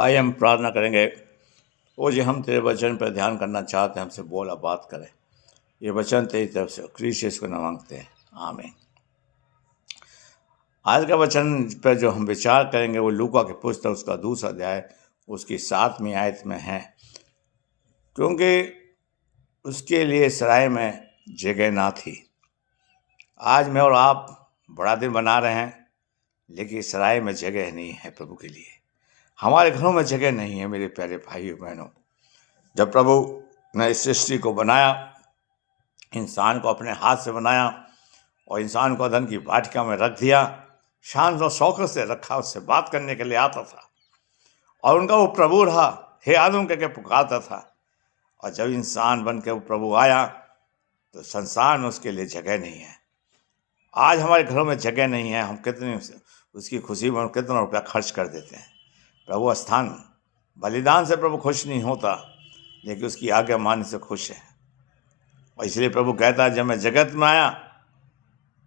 आइए हम प्रार्थना करेंगे। ओ जी, हम तेरे वचन पर ध्यान करना चाहते हैं, हमसे बोला बात करें। ये वचन तेरी तरफ से क्रीश यीशु को नाम मांगते हैं, आमीन। आज का वचन पर जो हम विचार करेंगे वो लूका की पुस्तक उसका 2 अध्याय उसकी 7वीं आयत में है, क्योंकि उसके लिए सराय में जगह ना थी। आज मैं और आप बड़ा दिन बना रहे हैं, लेकिन सराय में जगह नहीं है प्रभु के लिए। हमारे घरों में जगह नहीं है मेरे प्यारे भाइयों बहनों। जब प्रभु ने इस सृष्टि को बनाया, इंसान को अपने हाथ से बनाया और इंसान को अदन की वाटिका में रख दिया, शान और शौकत से रखा, उससे बात करने के लिए आता था और उनका वो प्रभु रहा, हे आदम करके पुकारता था। और जब इंसान बन के वो प्रभु आया तो संसार में उसके लिए जगह नहीं है। आज हमारे घरों में जगह नहीं है। हम कितनी उसकी खुशी में कितना रुपया खर्च कर देते हैं। प्रभु स्थान बलिदान से प्रभु खुश नहीं होता, लेकिन उसकी आज्ञा मानने से खुश है। और इसलिए प्रभु कहता है, जब मैं जगत में आया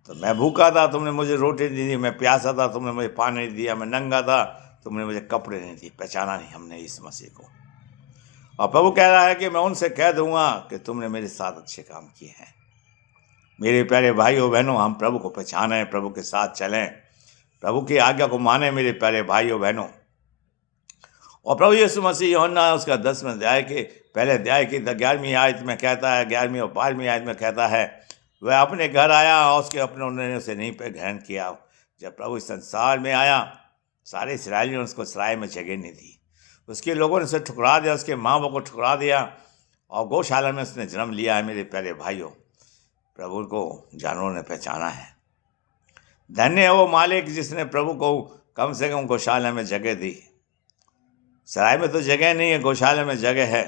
तो मैं भूखा था, तुमने मुझे रोटी नहीं दी, मैं प्यासा था, तुमने मुझे पानी नहीं दिया, मैं नंगा था, तुमने मुझे कपड़े नहीं दिए। पहचाना नहीं हमने इस मसीह को। और प्रभु कह रहा है कि मैं उनसे कह दूंगा कि तुमने मेरे साथ अच्छे काम किए हैं। मेरे प्यारे भाइयों बहनों, हम प्रभु को पहचानें, प्रभु के साथ चलें, प्रभु की आज्ञा को माने मेरे प्यारे भाइयों बहनों। और प्रभु यीशु मसीह यूहन्ना उसका 10वें अध्याय के पहले अध्याय की 11वीं आयत में कहता है, 11वीं और 12वीं आयत में कहता है, वह अपने घर आया और उसके अपने उन्होंने उसे नहीं पे ग्रहण किया। जब प्रभु इस संसार में आया, सारे इस्राएलियों ने उसको सराय में जगह नहीं दी। उसके लोगों ने उसे ठुकरा दिया, उसके माँ बाप को ठुकरा दिया और गौशाला में उसने जन्म लिया है। मेरे प्यारे भाइयों, प्रभु को जानवरों ने पहचाना है। धन्य है वो मालिक जिसने प्रभु को कम से कम गौशाला में जगह दी। सराय में तो जगह नहीं है, गौशाला में जगह है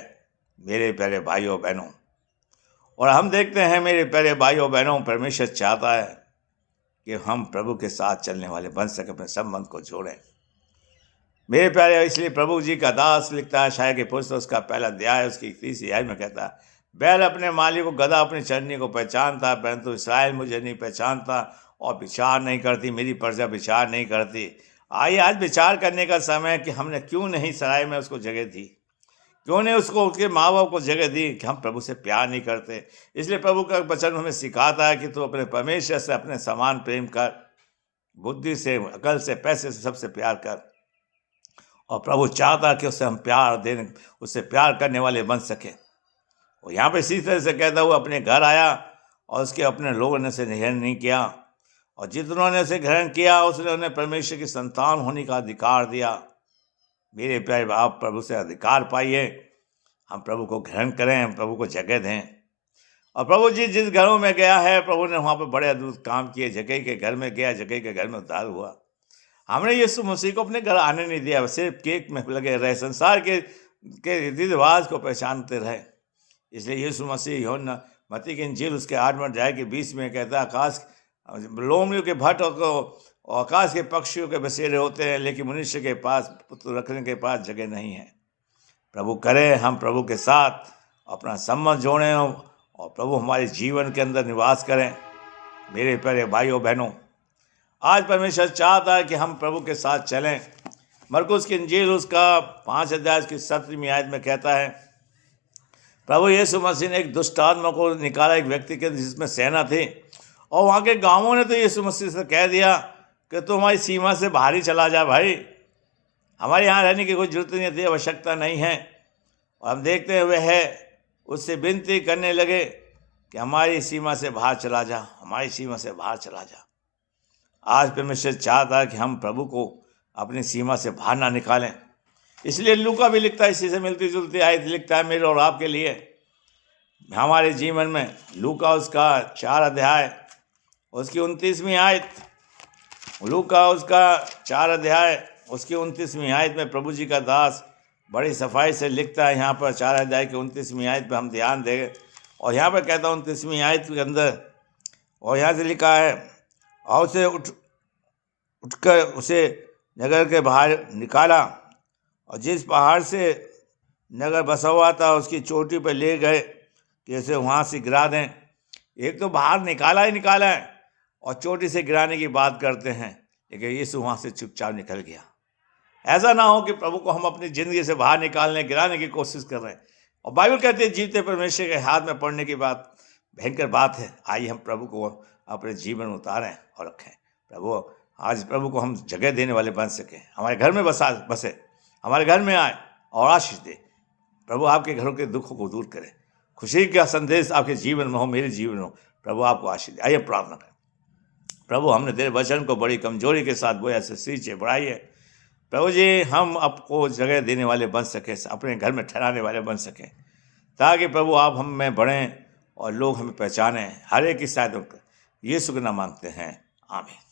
मेरे प्यारे भाइयों बहनों। और हम देखते हैं मेरे प्यारे भाइयों बहनों, परमेश्वर चाहता है कि हम प्रभु के साथ चलने वाले बन सके, अपने संबंध को जोड़ें मेरे प्यारे। इसलिए प्रभु जी का दास लिखता है, शायद की पुस्तक उसका पहला अध्याय उसकी 30वीं आयत में कहता है, बैल अपने मालिक को, गधा अपनी चरनी को पहचानता, परंतु इसराइल मुझे नहीं पहचानता और विचार नहीं करती, मेरी प्रजा विचार नहीं करती। आइए आज विचार करने का समय है कि हमने क्यों नहीं सराय में उसको जगह दी, क्यों नहीं उसको उसके माँ बाप को जगह दी, कि हम प्रभु से प्यार नहीं करते। इसलिए प्रभु का वचन हमें सिखाता है कि तू अपने परमेश्वर से अपने समान प्रेम कर, बुद्धि से, अकल से, पैसे से, सबसे प्यार कर। और प्रभु चाहता है कि उससे हम प्यार देने, उससे प्यार करने वाले बन सके। और यहाँ पे इसी तरह से कहता हुआ अपने घर आया और उसके अपने लोगों ने उसे ग्रहण नहीं किया, और जितनों ने उसे ग्रहण किया उसने उन्हें परमेश्वर की संतान होने का अधिकार दिया। मेरे प्यारे आप प्रभु से अधिकार पाइए, हम प्रभु को ग्रहण करें, प्रभु को जगह दें। और प्रभु जी जिस घरों में गया है, प्रभु ने वहाँ पर बड़े अद्भुत काम किए। जगह के घर में गया, जगह के घर में उद्धार हुआ। हमने यीशु मसीह को अपने घर आने नहीं दिया, सिर्फ केक में लगे रहे, संसार के रीति रिवाज को पहचानते रहे। इसलिए यीशु मसीह यूहन्ना मत्ती की इंजील उसके 8वें अध्याय के 20 में कहता है, आकाश लोमड़ियों के भट्ट और आकाश के पक्षियों के बसेरे होते हैं, लेकिन मनुष्य के पास पुत्र रखने के पास जगह नहीं है। प्रभु करे हम प्रभु के साथ अपना संबंध जोड़ें और प्रभु हमारे जीवन के अंदर निवास करें। मेरे प्यारे भाइयों बहनों, आज परमेश्वर चाहता है कि हम प्रभु के साथ चलें। मरकुस की इंजील उसका 5 अध्याय की 17वीं आयत में कहता है, प्रभु यीशु मसीह ने एक दुष्ट आत्मा को निकाला एक व्यक्ति के जिसमें सेना थी, और वहाँ के गांवों ने तो यीशु मसीह से कह दिया कि तुम हमारी सीमा से बाहर ही चला जा भाई, हमारे यहाँ रहने की कोई जरूरत नहीं है, आवश्यकता नहीं है। और हम देखते हैं वह उससे विनती करने लगे कि हमारी सीमा से बाहर चला जा, हमारी सीमा से बाहर चला जा। आज परमेश्वर चाहता है कि हम प्रभु को अपनी सीमा से बाहर ना निकालें। इसलिए लूका भी लिखता है, इसी से मिलती जुलती आयत लिखता है मेरे और आपके लिए हमारे जीवन में। लूका उसका 4 अध्याय उसकी 29वीं आयत, लूका उसका 4 अध्याय उसकी 29वीं आयत में प्रभु जी का दास बड़ी सफाई से लिखता है। यहाँ पर 4 अध्याय की 29वीं आयत पर हम ध्यान दें, और यहाँ पर कहता है 29वीं आयत के अंदर, और यहाँ से लिखा है, और उसे उठकर उसे नगर के बाहर निकाला, और जिस पहाड़ से नगर बसा हुआ था उसकी चोटी पर ले गए कि उसे वहाँ से गिरा दें। एक तो बाहर निकाला ही निकाला है और चोटी से गिराने की बात करते हैं, लेकिन यीशु वहाँ से चुपचाप निकल गया। ऐसा ना हो कि प्रभु को हम अपनी ज़िंदगी से बाहर निकालने, गिराने की कोशिश कर रहे हैं। और बाइबल कहती है जीते परमेश्वर के हाथ में पड़ने की बात भयंकर बात है। आइए हम प्रभु को अपने जीवन में उतारें और रखें। प्रभु, आज प्रभु को हम जगह देने वाले बन सकें, हमारे घर में बसे, हमारे घर में आए और आशीष दे। प्रभु आपके घरों के दुखों को दूर करें, खुशी का संदेश आपके जीवन में हो, मेरे जीवन में हो। प्रभु आपको आशीष दे। आइए प्रार्थना करें। प्रभु, हमने तेरे वचन को बड़ी कमजोरी के साथ बोया से सींचे बढ़ाई है। प्रभु जी, हम आपको जगह देने वाले बन सकें, अपने घर में ठहराने वाले बन सकें, ताकि प्रभु आप हम में बढ़ें और लोग हमें पहचानें। हर एक की सहायता कर यीशु के नाम मांगते हैं, आमीन।